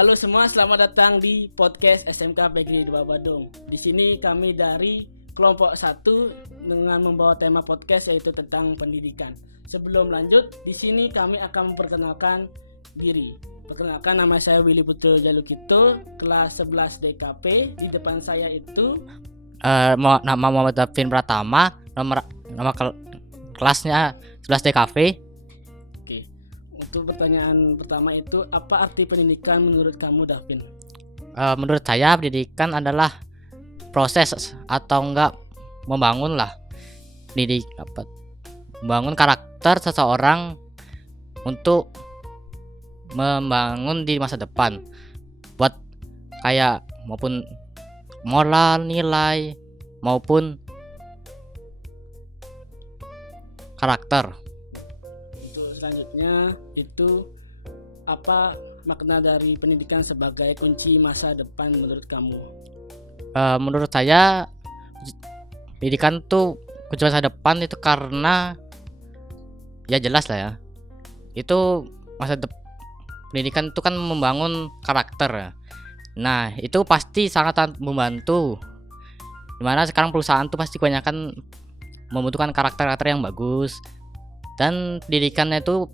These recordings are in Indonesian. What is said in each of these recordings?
Halo semua, selamat datang di podcast SMK Negeri 2 Badung. Di sini kami dari kelompok 1 dengan membawa tema podcast yaitu tentang pendidikan. Sebelum lanjut, di sini kami akan memperkenalkan diri. Perkenalkan, nama saya Willy Putra Jalukito, kelas 11 DKP. Di depan saya itu Nama Muhammad Davin Pratama, kelasnya 11 DKV. Oke. Untuk pertanyaan pertama itu, apa arti pendidikan menurut kamu, Davin? Menurut saya pendidikan adalah proses atau enggak membangun karakter seseorang untuk membangun di masa depan, buat kayak maupun moral, nilai maupun karakter. Untuk selanjutnya itu, apa makna dari pendidikan sebagai kunci masa depan menurut kamu? Menurut saya pendidikan tuh kunci masa depan itu karena ya jelas lah ya, itu pendidikan itu kan membangun karakter ya. Nah itu pasti sangat membantu, dimana sekarang perusahaan tuh pasti kebanyakan membutuhkan karakter-karakter yang bagus. Dan pendidikannya itu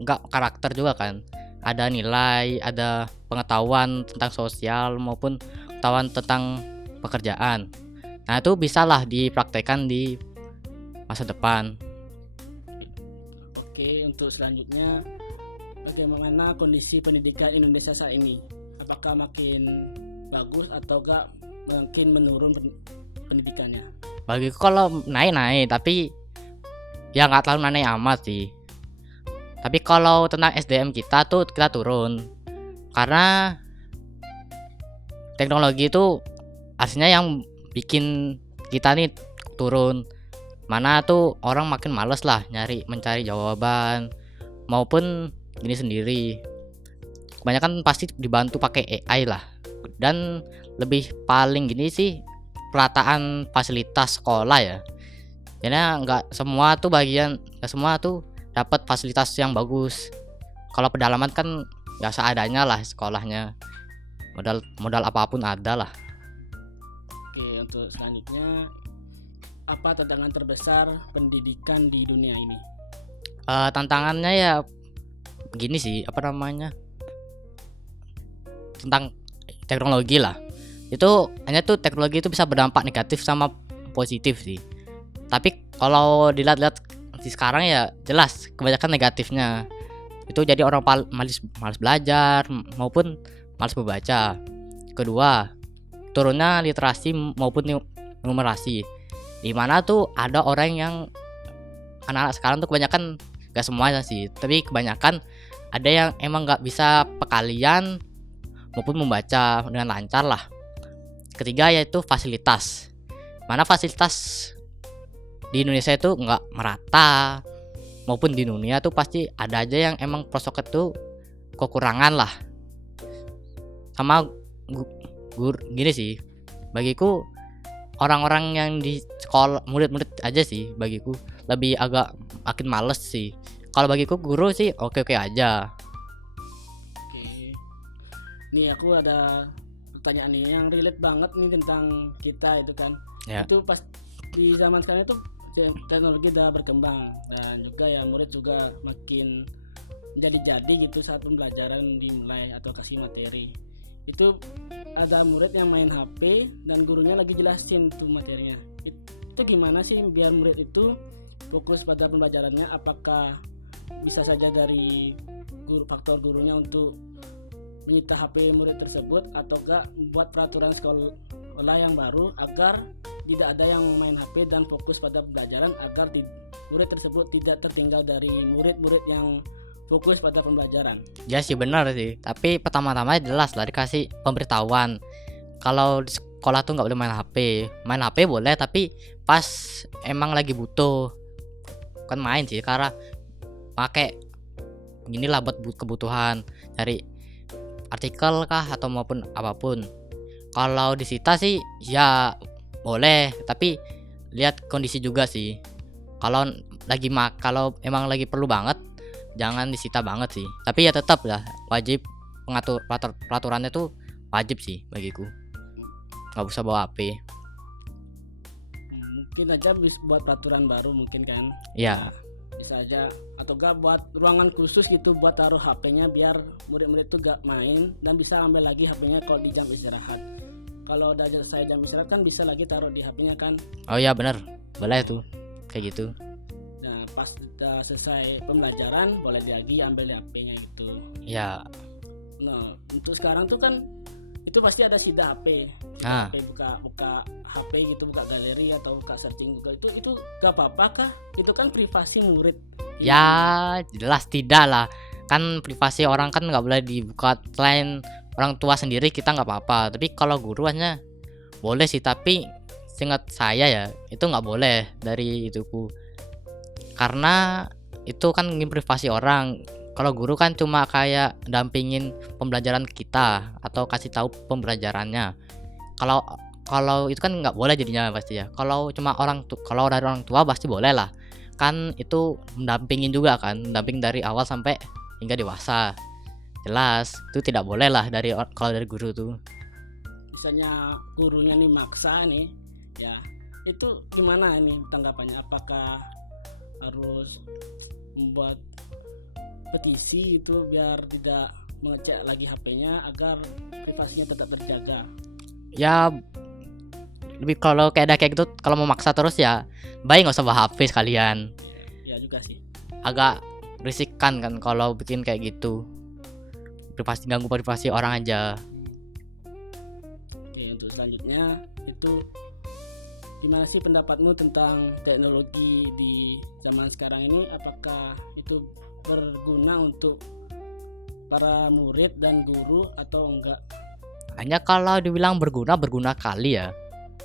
enggak karakter juga kan, ada nilai, ada pengetahuan tentang sosial maupun pengetahuan tentang pekerjaan. Nah itu bisalah dipraktekkan di masa depan. Oke, untuk selanjutnya, bagaimana kondisi pendidikan Indonesia saat ini? Apakah makin bagus atau enggak makin menurun pendidikannya? Bagiku kalau naik tapi ya nggak terlalu naik amat sih. Tapi kalau tentang SDM kita turun, karena teknologi itu aslinya yang bikin kita nih turun. Mana tuh orang makin males lah mencari jawaban maupun gini sendiri. Kebanyakan pasti dibantu pakai AI lah. Dan lebih paling gini sih, perataan fasilitas sekolah ya. Jadi nggak semua tuh dapat fasilitas yang bagus. Kalau pedalaman kan nggak seadanya lah sekolahnya. Modal apapun ada lah. Oke, untuk selanjutnya, apa tantangan terbesar pendidikan di dunia ini? Tantangannya ya begini sih, tentang teknologi lah. Itu hanya tuh teknologi itu bisa berdampak negatif sama positif sih. Tapi kalau dilihat di sekarang ya jelas kebanyakan negatifnya. Itu jadi orang malas belajar maupun malas membaca. Kedua, turunnya literasi maupun numerasi. Di mana tuh ada orang yang anak-anak sekarang tuh kebanyakan, gak semuanya sih, tapi kebanyakan ada yang emang gak bisa pekalian maupun membaca dengan lancar lah. Ketiga yaitu fasilitas. Mana fasilitas di Indonesia itu nggak merata, maupun di dunia tuh pasti ada aja yang emang pelosok itu kekurangan lah. Sama gini sih, bagiku orang-orang yang di sekolah, murid-murid aja sih bagiku lebih agak makin males sih. Kalau bagiku guru sih oke aja. Nih aku ada pertanyaan nih yang relate banget nih tentang kita itu kan. Ya. Itu pas di zaman sekarang itu teknologi udah berkembang dan juga ya murid juga makin jadi gitu saat pembelajaran dimulai atau kasih materi. Itu ada murid yang main HP dan gurunya lagi jelasin tuh materinya. Itu gimana sih biar murid itu fokus pada pembelajarannya? Apakah bisa saja dari faktor gurunya untuk menyita HP murid tersebut, atau enggak membuat peraturan sekolah yang baru agar tidak ada yang main HP dan fokus pada pembelajaran, agar murid tersebut tidak tertinggal dari murid-murid yang fokus pada pembelajaran. Ya sih benar sih, tapi pertama-tama jelas lah dikasih pemberitahuan kalau di sekolah tuh nggak boleh main HP boleh tapi pas emang lagi butuh, kan main sih karena pakai inilah buat kebutuhan, cari artikel kah atau maupun apapun. Kalau disita sih ya boleh, tapi lihat kondisi juga sih. Kalau emang lagi perlu banget jangan disita banget sih, tapi ya tetap lah wajib peraturannya tuh wajib sih bagiku, nggak usah bawa HP. Mungkin aja buat peraturan baru mungkin kan. Ya, Bisa aja, atau enggak buat ruangan khusus gitu buat taruh HP-nya biar murid-murid tuh gak main dan bisa ambil lagi HP-nya kalau di jam istirahat. Kalau udah selesai jam istirahat kan bisa lagi taruh di HP-nya kan. oh iya bener, boleh tuh kayak gitu. Nah pas udah selesai pembelajaran boleh lagi ambil di HP-nya gitu. Ya, Nah untuk sekarang tuh kan itu pasti ada sida HP. nah HP buka HP gitu, buka galeri atau buka searching Google, itu gak apa-apa kah? Itu kan privasi murid. ya jelas tidak lah, kan privasi orang kan nggak boleh dibuka. Selain orang tua sendiri kita nggak apa-apa, tapi kalau guru hanya boleh sih. Tapi seingat saya ya itu nggak boleh dari ituku, karena itu kan privasi orang. Kalau guru kan cuma kayak dampingin pembelajaran kita atau kasih tahu pembelajarannya. Kalau kalau itu kan nggak boleh jadinya pasti ya. Kalau cuma kalau dari orang tua pasti boleh lah. Kan itu mendampingin juga kan, mendamping dari awal sampai hingga dewasa. Jelas itu tidak boleh lah kalau dari guru tuh. Misalnya gurunya nih maksa nih ya, itu gimana nih tanggapannya? Apakah harus membuat petisi itu biar tidak mengecek lagi HP-nya agar privasinya tetap terjaga? Ya lebih kalau kayak gitu, kalau mau maksa terus ya baik nggak usah bawa HP sekalian. Ya juga sih. Agak riskan kan kalau bikin kayak gitu, ganggu privasi orang aja. Oke, untuk selanjutnya itu gimana sih pendapatmu tentang teknologi di zaman sekarang ini? Apakah itu berguna untuk para murid dan guru atau enggak? Hanya kalau dibilang berguna kali ya,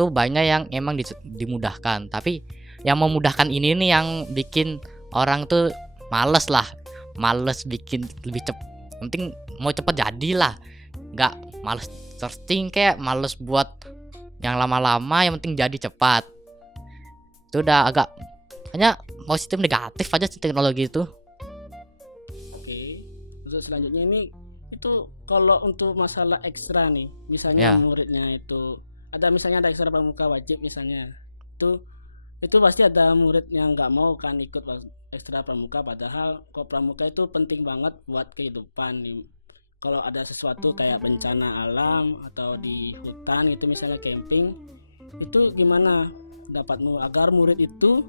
tuh banyak yang emang dimudahkan. Tapi yang memudahkan ini nih yang bikin orang tuh males bikin lebih cepet. Penting mau cepet jadilah, nggak males searching, kayak males buat yang lama-lama, yang penting jadi cepat. Itu udah agak hanya positif negatif aja sih teknologi itu. Oke, untuk selanjutnya ini itu kalau untuk masalah ekstra nih, Ya. misalnya muridnya itu misalnya ada ekstra pramuka wajib misalnya, itu pasti ada murid yang nggak mau kan ikut ekstra pramuka, padahal kok pramuka itu penting banget buat kehidupan nih. Kalau ada sesuatu kayak bencana alam atau di hutan itu misalnya camping, itu gimana pendapatmu agar murid itu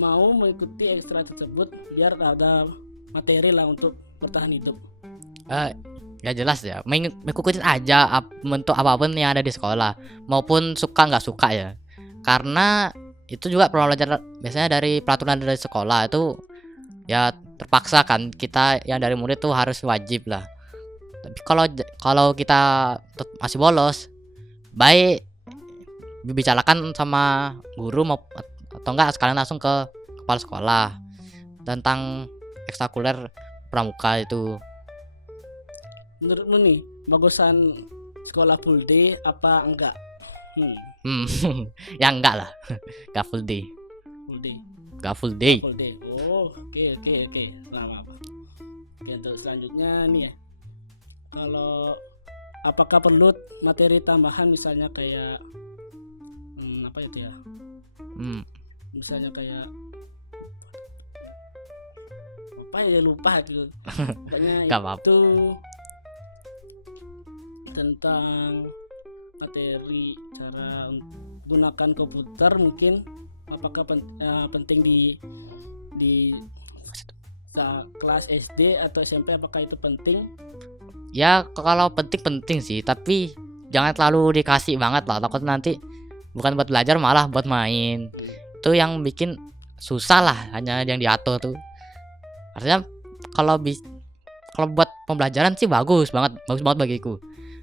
mau mengikuti ekstra tersebut biar ada materi lah untuk bertahan hidup? Ya jelas ya, mengikutin aja bentuk apapun yang ada di sekolah, maupun suka nggak suka ya. Karena itu juga pelajaran biasanya dari peraturan dari sekolah itu ya terpaksa kan, kita yang dari murid tuh harus wajib lah. Tapi kalau kita masih bolos, baik dibicarakan sama guru atau enggak sekalian langsung ke kepala sekolah tentang ekstrakurikuler pramuka itu. Menurutmu nih bagusan sekolah full day apa enggak? Ya enggak lah. Enggak full day. Full day. Enggak full day. Full day. Oh, oke. Lama apa? Oke, untuk selanjutnya nih ya. Kalau apakah perlu materi tambahan misalnya kayak apa itu ya? Misalnya kayak apa ya, lupa gitu. Kayaknya Gak apa-apa. itu tentang materi cara gunakan komputer mungkin, apakah penting di kelas SD atau SMP, apakah itu penting? Ya kalau penting sih, tapi jangan terlalu dikasih banget lah, takut nanti bukan buat belajar malah buat main. Itu yang bikin susah lah, hanya yang diatur tuh. Artinya kalau buat pembelajaran sih bagus banget bagiku.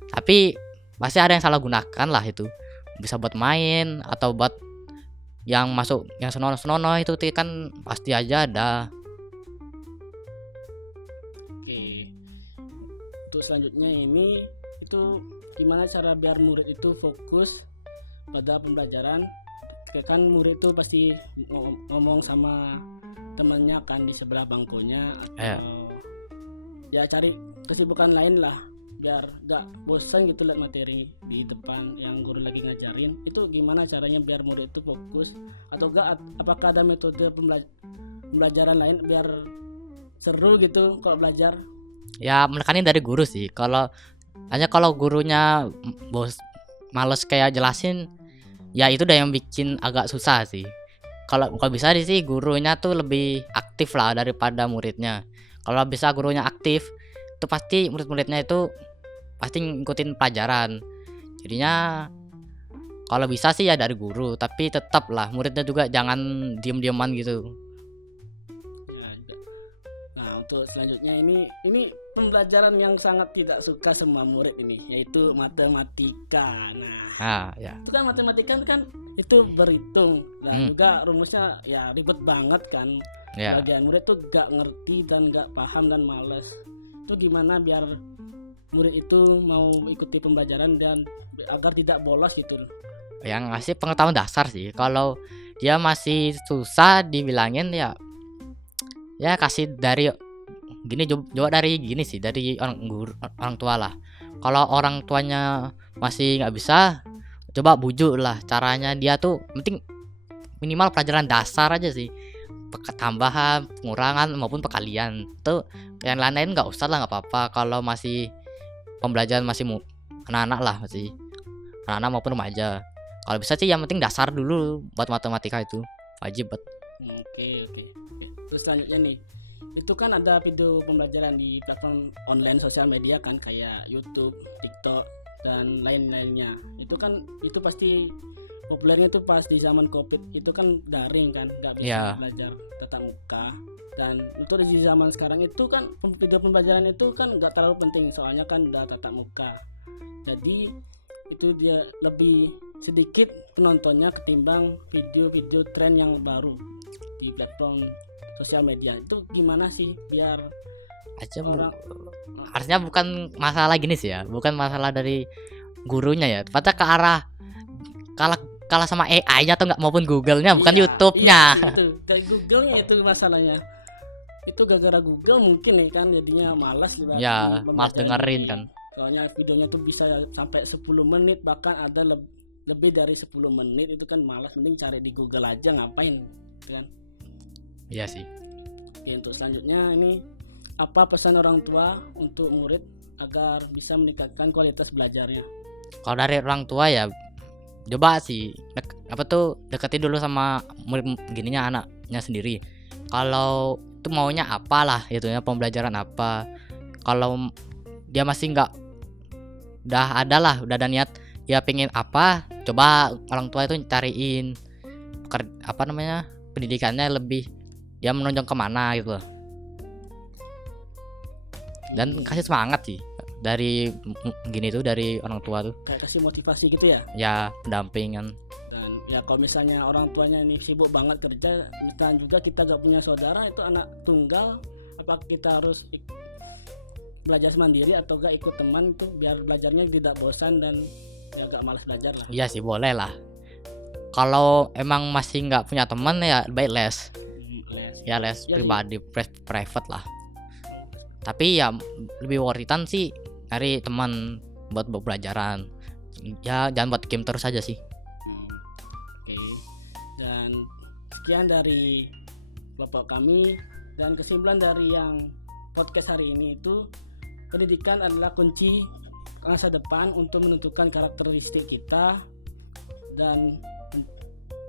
Tapi pasti ada yang salah gunakan lah itu. Bisa buat main atau buat yang masuk yang senonoh itu kan pasti aja ada. Oke. Untuk selanjutnya ini itu gimana cara biar murid itu fokus pada pembelajaran? Kan murid itu pasti ngomong sama temannya kan di sebelah bangkunya, atau ya cari kesibukan lain lah biar gak bosan gitu lihat materi di depan yang guru lagi ngajarin. Itu gimana caranya biar murid itu fokus, atau gak apakah ada metode pembelajaran lain biar seru gitu kalau belajar? Ya menekanin dari guru sih. Kalau gurunya males kayak jelasin, ya itu udah yang bikin agak susah sih. Kalau bisa sih gurunya tuh lebih aktif lah daripada muridnya. Kalau bisa gurunya aktif, itu pasti murid-muridnya itu pasti ngikutin pelajaran. Jadinya kalau bisa sih ya dari guru, tapi tetap lah muridnya juga jangan diem-dieman gitu. Ya, juga. Nah, untuk selanjutnya ini pembelajaran yang sangat tidak suka semua murid ini, yaitu matematika. Nah, Ya. itu kan matematika kan itu berhitung dan juga rumusnya ya ribet banget kan. Ya. Bagian murid tuh gak ngerti dan gak paham dan males. Itu gimana biar murid itu mau ikuti pembelajaran dan agar tidak bolos gitu? Yang ngasih pengetahuan dasar sih. Kalau dia masih susah dibilangin ya kasih dari gini, coba dari gini sih, dari orang tua lah. Kalau orang tuanya masih nggak bisa, coba bujuk lah. Caranya dia tuh penting minimal pelajaran dasar aja sih, tambahan, pengurangan maupun perkalian. Tuh yang lain-lain nggak usah lah, nggak apa-apa. Kalau masih pembelajaran masih anak-anak lah, masih anak-anak maupun remaja. Kalau bisa sih yang penting dasar dulu buat matematika itu wajib buat. Oke. Terus selanjutnya nih, itu kan ada video pembelajaran di platform online sosial media kan, kayak YouTube, TikTok dan lain-lainnya. Itu pasti populernya tuh pas di zaman COVID. Itu kan daring kan, nggak bisa belajar tatap muka. Dan untuk di zaman sekarang itu kan video pembelajaran itu kan nggak terlalu penting, soalnya kan udah tatap muka. Jadi itu dia lebih sedikit penontonnya ketimbang video-video tren yang baru di platform sosial media. Itu gimana sih biar harusnya bukan masalah gini sih ya, bukan masalah dari gurunya ya, tepatnya ke arah kalah sama AI-nya atau nggak maupun Google-nya, bukan YouTube-nya. Itu dari Google-nya itu masalahnya. Itu gara-gara Google mungkin nih kan jadinya malas malas dengerin kan. Soalnya videonya tuh bisa sampai 10 menit, bahkan ada lebih dari 10 menit. Itu kan malas, mending cari di Google aja, ngapain kan. Iya sih. Oke, untuk selanjutnya ini apa pesan orang tua untuk murid agar bisa meningkatkan kualitas belajarnya? Kalau dari orang tua ya coba sih deketin dulu sama murid gininya, anaknya sendiri. Kalau itu maunya apalah itu ya, pembelajaran apa. Kalau dia masih udah ada niat dia pengen apa, coba orang tua itu cariin pendidikannya lebih dia menonjol kemana gitu loh. Dan kasih semangat sih dari gini tuh, dari orang tua tuh kayak kasih motivasi gitu ya, pendampingan. Dan ya kalau misalnya orang tuanya ini sibuk banget kerja dan juga kita gak punya saudara, itu anak tunggal, apa kita harus belajar mandiri atau gak ikut teman itu biar belajarnya tidak bosan dan ya gak malas belajar lah? Iya sih, boleh lah. Kalau emang masih nggak punya teman ya baik les pribadi, private lah. Tapi ya lebih worth it-an sih cari teman buat pembelajaran. Ya jangan buat game terus aja sih. Oke. Dan sekian dari kelompok kami, dan kesimpulan dari yang podcast hari ini itu, pendidikan adalah kunci masa depan untuk menentukan karakteristik kita dan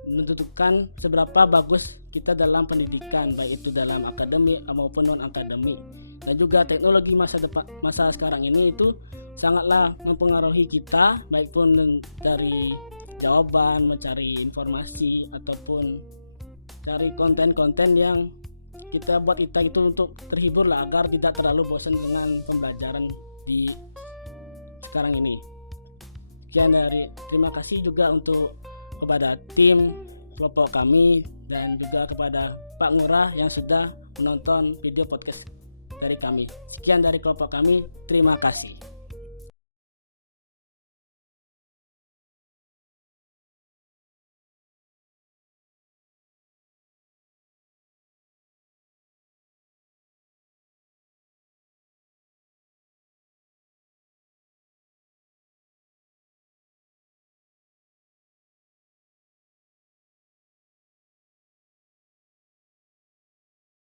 menentukan seberapa bagus kita dalam pendidikan, baik itu dalam akademik maupun non akademik. Dan juga teknologi masa sekarang ini itu sangatlah mempengaruhi kita, baik pun dari jawaban, mencari informasi ataupun cari konten-konten yang kita buat kita itu untuk terhibur lah, agar tidak terlalu bosan dengan pembelajaran di sekarang ini. Terima kasih juga untuk kepada tim kelompok kami dan juga kepada Pak Ngurah yang sudah menonton video podcast dari kami. Sekian dari kelompok kami, terima kasih.